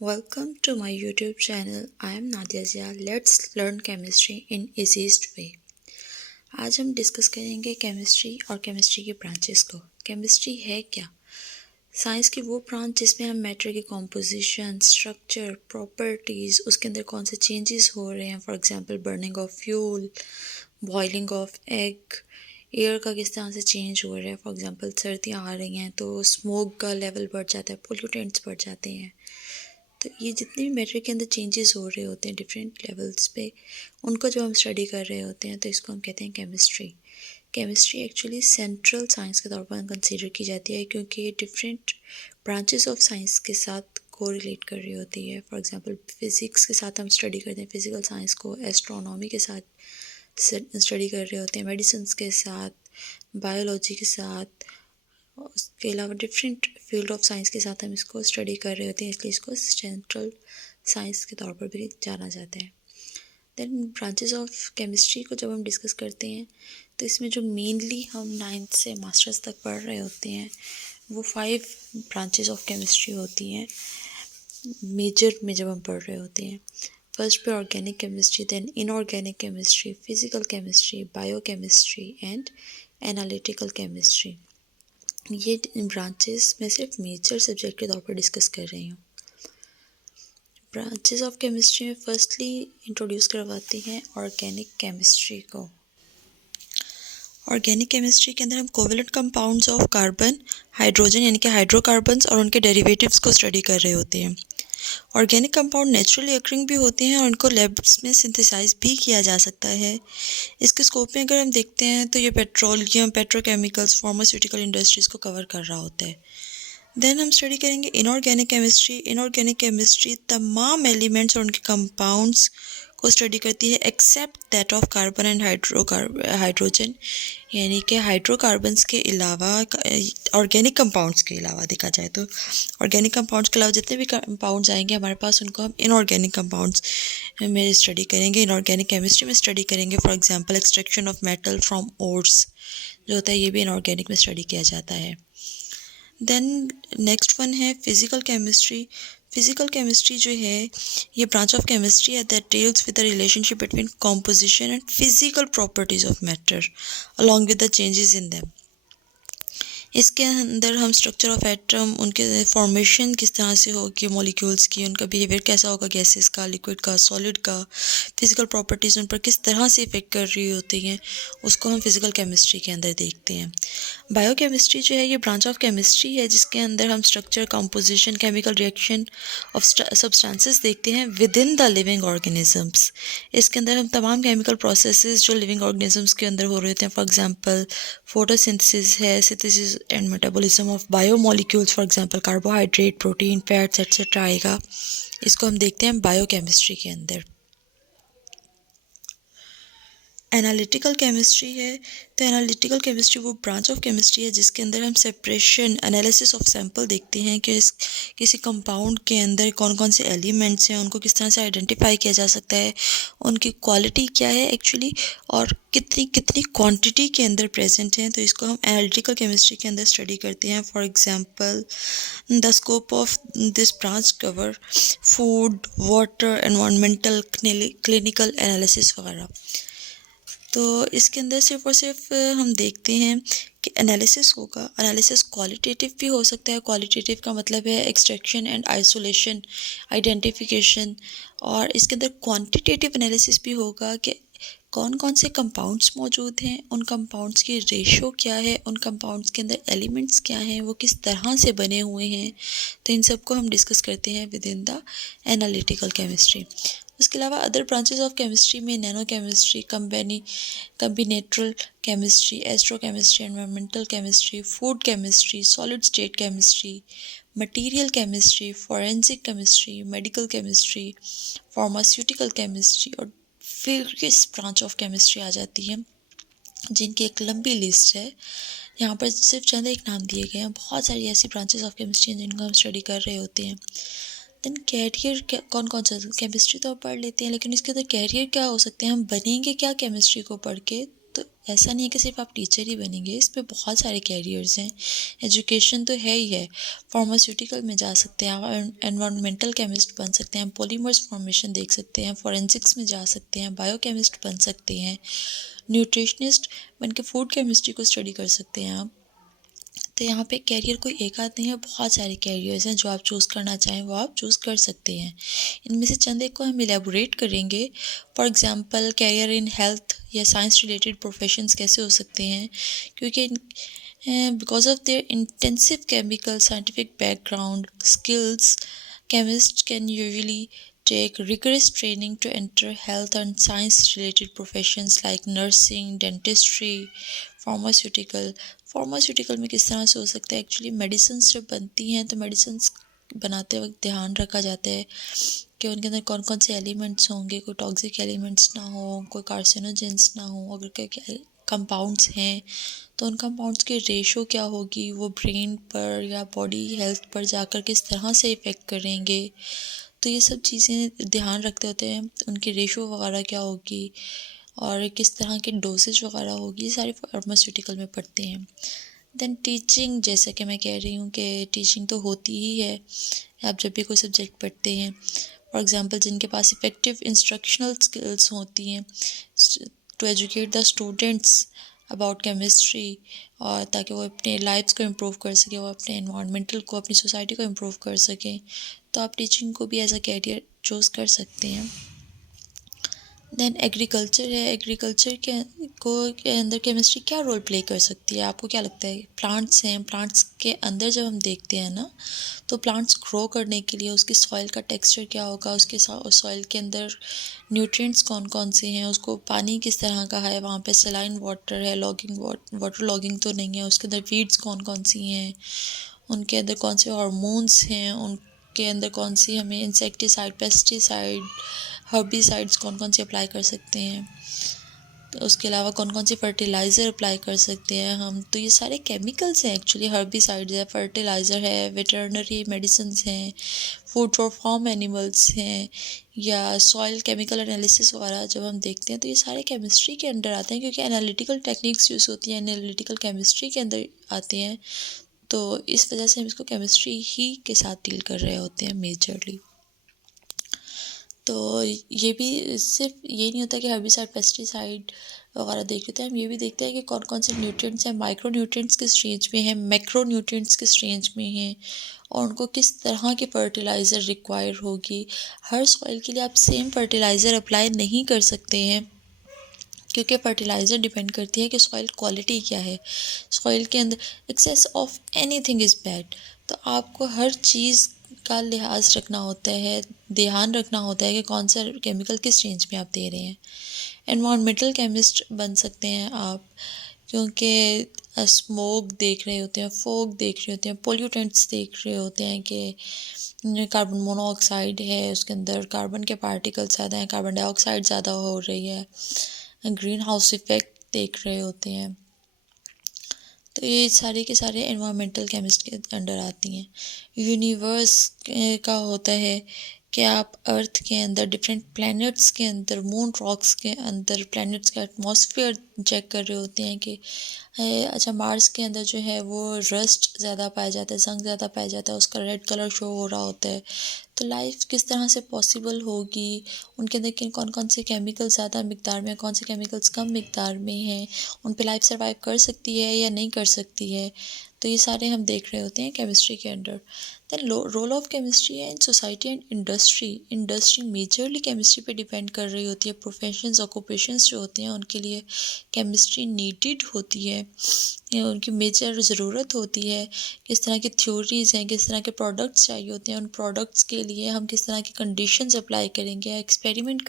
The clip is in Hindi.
Welcome to my YouTube channel. I am Nadia Zia. Let's learn chemistry in easiest way. आज हम डिस्कस करेंगे केमिस्ट्री और केमिस्ट्री की ब्रांचेस को। केमिस्ट्री है क्या? साइंस की वो ब्रांच जिसमें हम मैटर की कॉम्पोजिशन, स्ट्रक्चर, प्रॉपर्टीज़, उसके अंदर कौन से चेंजेस हो रहे हैं, for example burning of fuel, boiling of egg, air का किस तरह से चेंज हो रहा है। फॉर एग्जांपल सर्दियाँ आ रही हैं तो स्मोक का लेवल बढ़ जाता है, पोल्यूटेंट्स बढ़ जाते हैं। तो ये जितने भी मैटर के अंदर चेंजेस हो रहे होते हैं डिफरेंट लेवल्स पे, उनको जब हम स्टडी कर रहे होते हैं तो इसको हम कहते हैं chemistry. Chemistry actually central science के तौर पर कंसीडर की जाती है क्योंकि ये डिफरेंट ब्रांचेस ऑफ साइंस के साथ को रिलेट कर रही होती है। फॉर एग्जांपल फिज़िक्स के साथ हम स्टडी करते हैं फिज़िकल साइंस को, एस्ट्रोनॉमी के साथ स्टडी कर रहे होते हैं, मेडिसिन के साथ, बायोलॉजी के साथ, उसके अलावा डिफरेंट फील्ड ऑफ साइंस के साथ हम इसको स्टडी कर रहे होते हैं, इसलिए इसको सेंट्रल साइंस के तौर पर भी जाना जाता है। देन ब्रांचेस ऑफ केमिस्ट्री को जब हम डिस्कस करते हैं तो इसमें जो मेनली हम 9th से मास्टर्स तक पढ़ रहे होते हैं वो 5 ब्रांचेस ऑफ केमिस्ट्री होती हैं मेजर में जब हम पढ़ रहे होते हैं। फर्स्ट पे organic chemistry, then inorganic chemistry, physical chemistry, biochemistry and analytical chemistry. ये ब्रांचेस मैं सिर्फ मेजर सब्जेक्ट के तौर पर डिस्कस कर रही हूँ। ब्रांचेस ऑफ केमिस्ट्री में फर्स्टली इंट्रोड्यूस करवाती हैं ऑर्गेनिक केमिस्ट्री को। ऑर्गेनिक केमिस्ट्री के अंदर हम covalent compounds of carbon, hydrogen यानी कि हाइड्रोकार्बन्स और उनके डेरिवेटिव्स को स्टडी कर रहे होते हैं। ऑर्गेनिक कंपाउंड नेचुरली अकरिंग भी होते हैं और उनको लैब्स में सिंथेसाइज भी किया जा सकता है। इसके स्कोप में अगर हम देखते हैं तो ये पेट्रोलियम, पेट्रोकेमिकल्स, फार्मास्यूटिकल इंडस्ट्रीज़ को कवर कर रहा होता है। देन हम स्टडी करेंगे इनऑर्गेनिक केमिस्ट्री। इनऑर्गेनिक केमिस्ट्री तमाम एलिमेंट्स और उनके कंपाउंड्स को स्टडी करती है except that of carbon and hydrogen, यानी कि हाइड्रोकार्बन्स के अलावा, ऑर्गेनिक कंपाउंड्स के अलावा देखा जाए तो ऑर्गेनिक कंपाउंड्स के अलावा जितने भी कंपाउंड्स आएंगे हमारे पास उनको हम इनऑर्गेनिक कंपाउंड्स में स्टडी करेंगे। इनऑर्गेनिक केमिस्ट्री में स्टडी करेंगे। For example extraction of metal from ores जो होता है ये भी इनऑर्गेनिक में स्टडी किया जाता है। देन नेक्स्ट वन है फिज़िकल केमिस्ट्री। फिज़िकल केमिस्ट्री जो है ये ब्रांच ऑफ केमिस्ट्री है that deals with the relationship between composition and physical properties of matter along with the changes in them. इसके अंदर हम स्ट्रक्चर ऑफ एटम, उनके फॉर्मेशन किस तरह से होगी मॉलिक्यूल्स की, उनका बिहेवियर कैसा होगा, गैसेस का, लिक्विड का, सॉलिड का, फिजिकल प्रॉपर्टीज़ उन पर किस तरह से इफेक्ट कर रही होती हैं, उसको हम फिज़िकल केमिस्ट्री के अंदर देखते हैं। बायोकेमिस्ट्री जो है ये ब्रांच ऑफ केमिस्ट्री है जिसके अंदर हम structure, composition, chemical reaction of substances देखते हैं within the living organisms. इसके अंदर हम तमाम केमिकल प्रोसेसेस जो लिविंग ऑर्गेनिजम्स के अंदर हो रहे होते हैं, फॉर एग्जांपल फोटोसिंथेसिस है, synthesis and metabolism of biomolecules, for example carbohydrate, protein, fats etcetera आएगा। इसको हम देखते हैं बायोकेमिस्ट्री के अंदर। एनालिटिकल केमिस्ट्री है तो एनालिटिकल केमिस्ट्री वो ब्रांच ऑफ केमिस्ट्री है जिसके अंदर हम सेपरेशन, एनालिसिस ऑफ सैंपल देखते हैं कि किसी कंपाउंड के अंदर कौन कौन से एलिमेंट्स हैं, उनको किस तरह से आइडेंटिफाई किया जा सकता है, उनकी क्वालिटी क्या है एक्चुअली और कितनी कितनी क्वांटिटी के अंदर प्रेजेंट हैं, तो इसको हम एनालिटिकल केमिस्ट्री के अंदर स्टडी करते हैं। For example the scope of this branch cover food, water, environmental, clinical analysis वगैरह। तो इसके अंदर सिर्फ और सिर्फ हम देखते हैं कि एनालिसिस होगा। एनालिसिस क्वालिटेटिव भी हो सकता है। क्वालिटेटिव का मतलब है एक्सट्रैक्शन एंड आइसोलेशन, आइडेंटिफिकेशन, और इसके अंदर क्वांटिटेटिव एनालिसिस भी होगा कि कौन कौन से कंपाउंड्स मौजूद हैं, उन कंपाउंड्स की रेशो क्या है, उन कंपाउंड्स के अंदर एलिमेंट्स क्या हैं, वो किस तरह से बने हुए हैं। तो इन सब को हम डिस्कस करते हैं within the analytical chemistry. उसके अलावा अदर ब्रांचेस ऑफ केमिस्ट्री में nano chemistry, combinatorial chemistry, astrochemistry, environmental chemistry, food chemistry, solid state chemistry, material chemistry, forensic chemistry, medical chemistry, pharmaceutical chemistry और वेरियस ब्रांच ऑफ केमिस्ट्री आ जाती है जिनकी एक लंबी लिस्ट है। यहाँ पर सिर्फ चंद एक नाम दिए गए हैं। बहुत सारी ऐसी ब्रांचेस ऑफ केमिस्ट्री हैं जिनको हम स्टडी कर रहे होते हैं। देन कैरियर कौन कौन सा, केमिस्ट्री तो पढ़ लेते हैं लेकिन इसके अंदर कैरियर क्या हो सकते हैं, हम बनेंगे क्या केमिस्ट्री को पढ़ के, तो ऐसा नहीं है कि सिर्फ आप टीचर ही बनेंगे, इसमें बहुत सारे कैरियर्स हैं। एजुकेशन तो है ही है, फार्मास्यूटिकल में जा सकते हैं आप, एनवायरमेंटल केमिस्ट बन सकते हैं, पॉलीमर्स फॉर्मेशन देख सकते हैं, फॉरेंसिक्स में जा सकते हैं, बायोकेमिस्ट बन सकते हैं, न्यूट्रिशनिस्ट बन के फूड केमिस्ट्री को स्टडी कर सकते हैं आप। तो यहाँ पे कैरियर कोई एक आध नहीं है, बहुत सारे कैरियर्स हैं, जो आप चूज़ करना चाहें वो आप चूज़ कर सकते हैं। इनमें से चंद एक को हम इलेबोरेट करेंगे। For example career in health या साइंस रिलेटेड प्रोफेशंस कैसे हो सकते हैं, क्योंकि because of their intensive chemical scientific background skills, chemists can usually take rigorous training to enter health and science related professions like nursing, dentistry, pharmaceutical में किस तरह से हो सकता है, एक्चुअली मेडिसिन्स जब बनती हैं तो मेडिसिन्स बनाते वक्त ध्यान रखा जाता है कि उनके अंदर कौन कौन से एलिमेंट्स होंगे, कोई टॉक्सिक एलिमेंट्स ना हो, कोई कार्सिनोजेंस ना हो। अगर कोई कंपाउंड्स हैं तो उन कंपाउंड्स की रेशो क्या होगी, वो ब्रेन पर या बॉडी हेल्थ पर जाकर किस तरह से इफ़ेक्ट करेंगे। तो ये सब चीज़ें ध्यान रखते होते हैं, उनकी रेशो वगैरह क्या होगी और किस तरह की डोसेज वगैरह होगी, ये सारे फार्मास्यूटिकल में पढ़ते हैं। देन टीचिंग, जैसा कि मैं कह रही हूँ कि टीचिंग तो होती ही है, आप जब भी कोई सब्जेक्ट पढ़ते हैं। फॉर एग्ज़ाम्पल जिनके पास इफ़ेक्टिव इंस्ट्रक्शनल स्किल्स होती हैं to educate the students about chemistry, और ताकि वो अपने लाइफ्स को इम्प्रूव कर सके, वो अपने एनवायरनमेंटल को, अपनी सोसाइटी को इम्प्रूव कर सकें, तो आप टीचिंग को भी एज अ कैरियर चूज़ कर सकते हैं। देन एग्रीकल्चर है, एग्रीकल्चर के अंदर केमिस्ट्री क्या रोल प्ले कर सकती है, आपको क्या लगता है? प्लांट्स हैं, प्लांट्स के अंदर जब हम देखते हैं ना, तो प्लांट्स ग्रो करने के लिए उसकी सॉइल का टेक्सचर क्या होगा, उसके सॉइल के अंदर न्यूट्रिएंट्स कौन कौन से हैं, उसको पानी किस तरह का है, वहाँ पे सलाइन वाटर है, वाटर लॉगिंग तो नहीं है, उसके अंदर वीड्स कौन कौन सी हैं, उनके अंदर कौन से हार्मोन्स हैं, उनके अंदर कौन सी हमें इंसेक्टिसाइड, पेस्टिसाइड, हर्बिसाइड्स कौन कौन से अप्लाई कर सकते हैं, तो उसके अलावा कौन कौन से फर्टिलाइज़र अप्लाई कर सकते हैं हम। तो ये सारे केमिकल्स हैं एक्चुअली, हर्बिसाइड्स है, फर्टिलाइज़र है, वेटरनरी मेडिसिन्स हैं, फूड फॉर फार्म एनिमल्स हैं, या सॉइल केमिकल एनालिसिस वगैरह जब हम देखते हैं तो ये सारे केमिस्ट्री के अंडर आते हैं, क्योंकि एनालिटिकल टेक्निक्स यूज़ होती हैं, एनालिटिकल केमिस्ट्री के अंदर आते हैं। तो इस वजह से हम इसको केमिस्ट्री ही के साथ डील कर रहे होते हैं मेजरली। तो ये भी सिर्फ ये नहीं होता कि हर्बिसाइड, पेस्टिसाइड वगैरह देख लेते हैं, हम ये भी देखते हैं कि कौन कौन से न्यूट्रिएंट्स हैं, माइक्रो न्यूट्रिएंट्स किस रेंज में हैं, मैक्रो न्यूट्रिएंट्स किस रेंज में हैं, और उनको किस तरह की फर्टिलाइज़र रिक्वायर होगी। हर सॉइल के लिए आप सेम फर्टिलाइज़र अप्लाई नहीं कर सकते हैं, क्योंकि फर्टिलाइज़र डिपेंड करती है कि सॉइल क्वालिटी क्या है। सॉइल के अंदर excess of anything is bad, तो आपको हर चीज़ का लिहाज रखना होता है, ध्यान रखना होता है कि कौन सा केमिकल किस रेंज में आप दे रहे हैं। एनवायरमेंटल केमिस्ट बन सकते हैं आप, क्योंकि स्मोक देख रहे होते हैं, फॉग देख रहे होते हैं, पोल्यूटेंट्स देख रहे होते हैं कि कार्बन मोनोऑक्साइड है, उसके अंदर कार्बन के पार्टिकल्स ज़्यादा हैं, कार्बन डाइऑक्साइड ज़्यादा हो रही है, ग्रीन हाउस इफ़ेक्ट देख रहे होते हैं। तो ये सारे के सारे एनवायरमेंटल केमिस्ट के अंडर आती हैं। यूनिवर्स का होता है कि आप अर्थ के अंदर, डिफरेंट प्लैनेट्स के अंदर, मून रॉक्स के अंदर प्लैनेट्स का एटमॉस्फेयर चेक कर रहे होते हैं कि अच्छा मार्स के अंदर जो है वो रस्ट ज़्यादा पाया जाता है, जंग ज़्यादा पाया जाता है, उसका रेड कलर शो हो रहा होता है। तो लाइफ किस तरह से पॉसिबल होगी, उनके अंदर किन कौन कौन से केमिकल ज़्यादा मिकदार में, कौन से केमिकल्स कम मिकदार में हैं, उन पे लाइफ सर्वाइव कर सकती है या नहीं कर सकती है। तो ये सारे हम देख रहे होते हैं केमिस्ट्री के under. Then role of chemistry है in society and industry majorly chemistry पे डिपेंड कर रही होती है। प्रोफेशंस, ऑक्यूपेशंस जो होते हैं उनके लिए केमिस्ट्री नीडेड होती है, उनकी मेजर ज़रूरत होती है। किस तरह की थ्योरीज़ हैं, किस तरह के प्रोडक्ट्स चाहिए होते हैं, उन प्रोडक्ट्स के लिए हम किस तरह की कंडीशंस अप्लाई करेंगे, एक्सपेरिमेंट